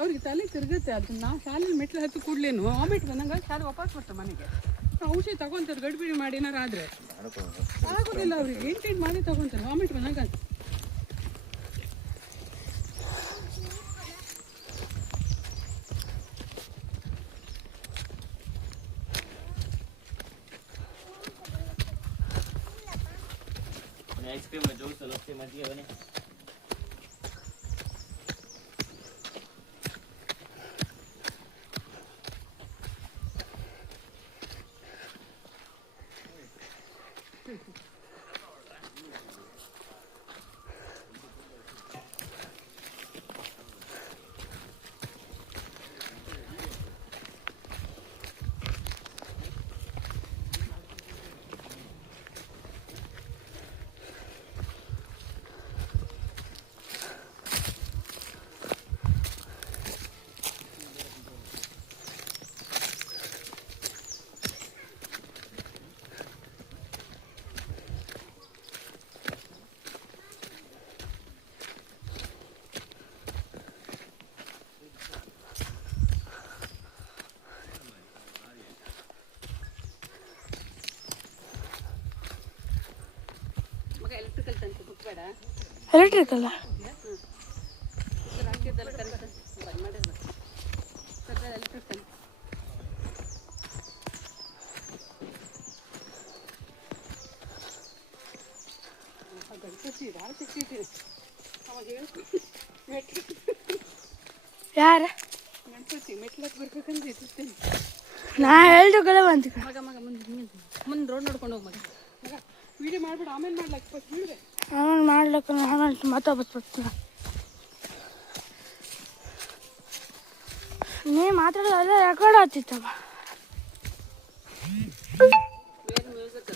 ಅವ್ರಿಗೆ ತಲೆ ತಿರುಗುತ್ತೆ. ಅದನ್ನ ನಾ ಶಾಲೆಯಲ್ಲಿ ಮೆಟ್ಲು ಹತ್ತು ಕೂಡ್ಲೇನು ವಾಮಿಟ್ ಬಂದಂಗೆ ಶಾಲೆ ವಾಪಸ್ ಬರ್ತಾರೆ ಮನೆಗೆ. ಔಷಧಿ ತಗೊಂತಾರೆ ಗಡಿಬಿಡಿ ಮಾಡಿ ಏನಾರು ಆದರೆ ಆಗೋದಿಲ್ಲ. ಅವ್ರಿಗೆ ಎಂಟೆಂಟು ಮಾಡಿ ತಗೊಂತಾರೆ ವಾಮಿಟ್ ಬಂದಂಗೆ. आइसक्रीम में जो चलो से मत ये बने ಎಲೆಕ್ಟ್ರಿಕಲ್ ಯಾರ ಗಣಪತಿ ಮೆಟ್ಲಕ್ಕೆ ಬರ್ಬೇಕಂದ್ರೆ ನಾ ಎಲೆಕ್ಟ್ರಿಕಲ್ ಬಂತ ಮಗ ಮಗ ಮುಂದೆ ರೋಡ್ ನೋಡ್ಕೊಂಡು ಹೋಗಿ ಮಗ ಮಗ ವಿಡಿಯೋ ಮಾಡ್ಬಿಡು. ಆಮೇಲೆ ಮಾಡ್ಲಕ್ಕೆ ಫಸ್ಟ್ ಬಿಡ್ಬೇಕು. ಆಮೇಲೆ ಮಾಡ್ಲಿಕ್ಕೆ ಆಮೇಲೆ ಮತ್ತೊಬ್ಬತ್ತು ಬರ್ತೀನಿ. ನೀ ಮಾತಾಡೋಲ್ಲ ರೆಕಾರ್ಡ್ ಆಗ್ತಿತ್ತಮ್ಮ. ಮ್ಯೂಸಿಕ್